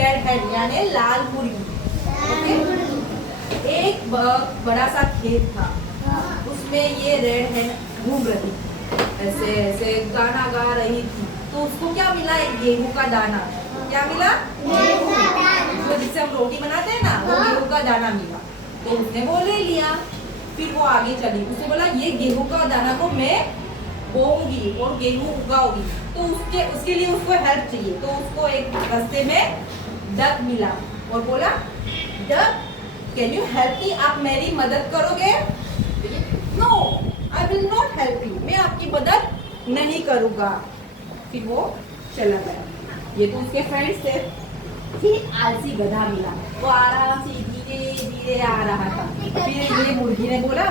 Red head यानी लाल मुर्गी। Okay, एक बड़ा सा खेत था, उसमें ये रेड हेड घूम रही ऐसे ऐसे गाना गा रही थी। तो उसको क्या मिला? एक गेहूं का दाना। क्या मिला? जो जिससे हम रोटी बनाते हैं ना, वो गेहूं का दाना मिला। तो उसने वो ले लिया। फिर वो आगे चली, उसने बोला ये गेहूं का दाना को मैं बोऊंगी और गेहूं उगाऊंगी। तो उसके लिए उसको हेल्प चाहिए। तो उसको एक रास्ते में डक मिला और बोला, duck can you help me? आप मेरी मदद करोगे? No, I will not help you. मैं आपकी मदद नहीं करूंगा। फिर वो चला गया। ये तो उसके फ्रेंड्स थे। फिर आलसी गधा मिला, वो आराम से धीरे धीरे आ रहा था। फिर ये मुर्गी ने बोला,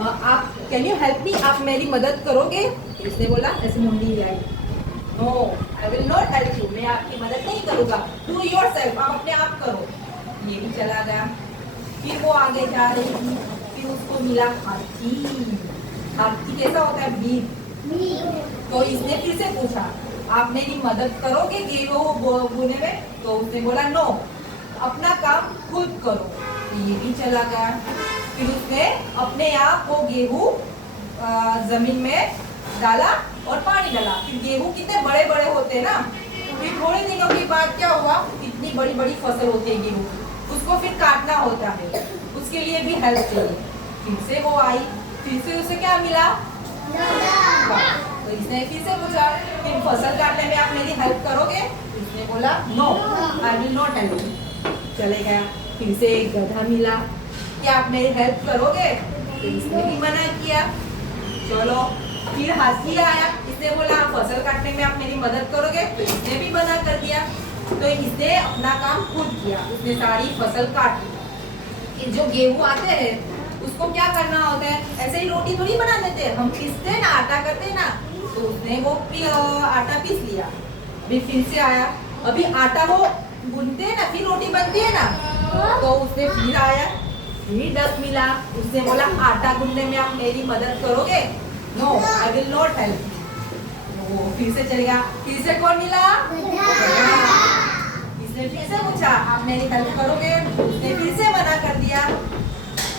आप कैन यू हेल्प मी? आप मेरी मदद करोगे? इसने बोला, ऐसे मुंडी आई, no I will not help you. मैं आपकी मदद नहीं करूंगा। डू योरसेल्फ, आप अपने आप करो। ये भी चला गया। फिर वो आगे जा रही थी। फिर उसको मिला हाथी। हाथी कैसा होता है? बीफ। तो इसने फिर से पूछा, आप मेरी मदद करोगे गेहूं बोने में? तो उसने बोला, नो, अपना काम खुद करो। तो ये भी चला गया। फिर उसने अपने आप वो गेहूं जमीन में डाला और पानी डाला। फिर गेहूं कितने बड़े बड़े होते हैं ना। फिर थोड़े दिनों के बाद क्या हुआ, इतनी बड़ी बड़ी फसल होती है गेहूं, उसको फिर काटना होता है, उसके लिए भी हेल्प चाहिए। फिर से वो आई। फिर से उसे क्या मिला? तो इसने फिर से पूछा, कि फसल काटने में आप मेरी हेल्प करोगे? इसने बोला, no, I will not help you. चले गया। फिर से एक गधा मिला, क्या आप मेरी हेल्प करोगे? तो इसने भी मना किया। चलो, फिर हाथी आया। इसने बोला, फसल काटने में आप मेरी मदद करोगे? तो इसने भी मना कर दिया। तो इसने अपना काम खुद किया। उसने सारी फसल काट ली। जो गेहूं आते हैं उसको क्या करना होता है? ऐसे ही रोटी थोड़ी बना देते हैं, हम पीसते हैं ना, आटा करते हैं ना। तो उसने वो आटा पीस लिया। अभी फिर से आया। अभी आटा वो गूंथते हैं ना, फिर रोटी बनती है ना। तो उसने फिर आया। फिर डक मिला। उसने बोला, आटा गूंथने में आप मेरी मदद करोगे? No, I will not help. वो फिर से चल गया। फिर से कौन मिला? इसने फिर से पूछा, आप मेरी हेल्प करोगे? उसने फिर से मना कर दिया।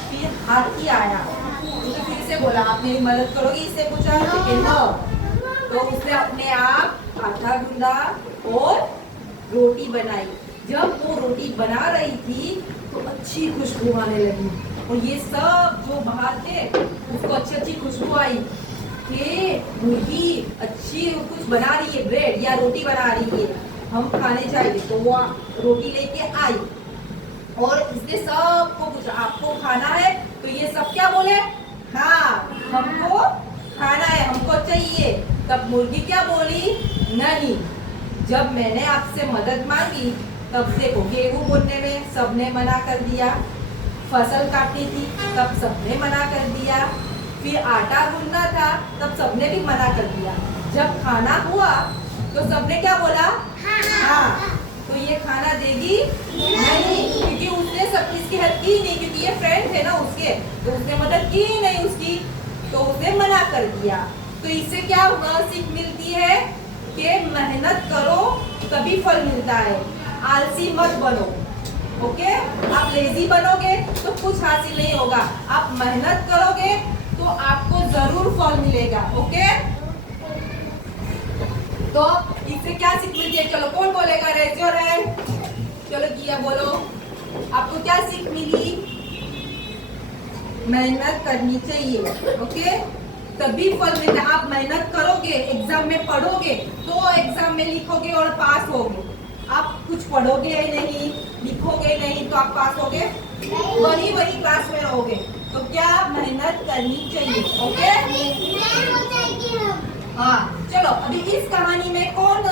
फिर हाथी आया। उसने फिर से बोला, आप मेरी मदद करोगी? इससे पूछा, लेकिन नो। तो उसने अपने आप आटा गूंदा और रोटी बनाई। जब वो रोटी बना रही थी तो अच्छी खुशबू आने लगी और ये सब जो बाहर थे उसको अच्छी अच्छी खुशबू आई कि मुर्गी अच्छी कुछ बना रही है, ब्रेड या रोटी बना रही है, हम खाने चाहिए। तो वो रोटी लेके आई और इसने सबको पूछा, आपको खाना है? तो ये सब क्या बोले? हाँ, हमको खाना है, हमको चाहिए। तब मुर्गी क्या बोली? नहीं। जब मैंने आपसे मदद मांगी तब से गेहूं बोने में सबने मना कर दिया। फसल काटनी थी तब सबने मना कर दिया। फिर आटा गूंथना था तब सबने भी मना कर दिया। जब खाना हुआ तो सबने क्या बोला? हाँ। तो ये खाना देगी नहीं, क्योंकि उसने सब इसकी हेल्प की नहीं, क्योंकि ये फ्रेंड थे ना उसके, तो उसने मदद की ही नहीं उसकी, तो उसने मना कर दिया। तो इससे क्या हुआ? सीख मिलती है कि मेहनत करो तभी फल मिलता है, आलसी मत बनो। ओके, आप लेजी बनोगे तो कुछ हासिल नहीं होगा। आप मेहनत करोगे तो आपको जरूर फल मिलेगा। ओके, तो इससे क्या सीख मिलती है? चलो कौन बोलेगा? Raise your hand. चलो किया बोलो, आपको क्या सीख मिली? मेहनत करनी चाहिए। ओके, तभी फल मिलता है। आप मेहनत करोगे, एग्जाम में पढ़ोगे तो एग्जाम में लिखोगे और पास होगे। आप कुछ पढ़ोगे नहीं, लिखोगे नहीं तो आप पास होगे? वही क्लास में रहोगे। तो क्या मेहनत करनी चाहिए। ओके, हाँ। चलो, अभी इस कहानी में कौन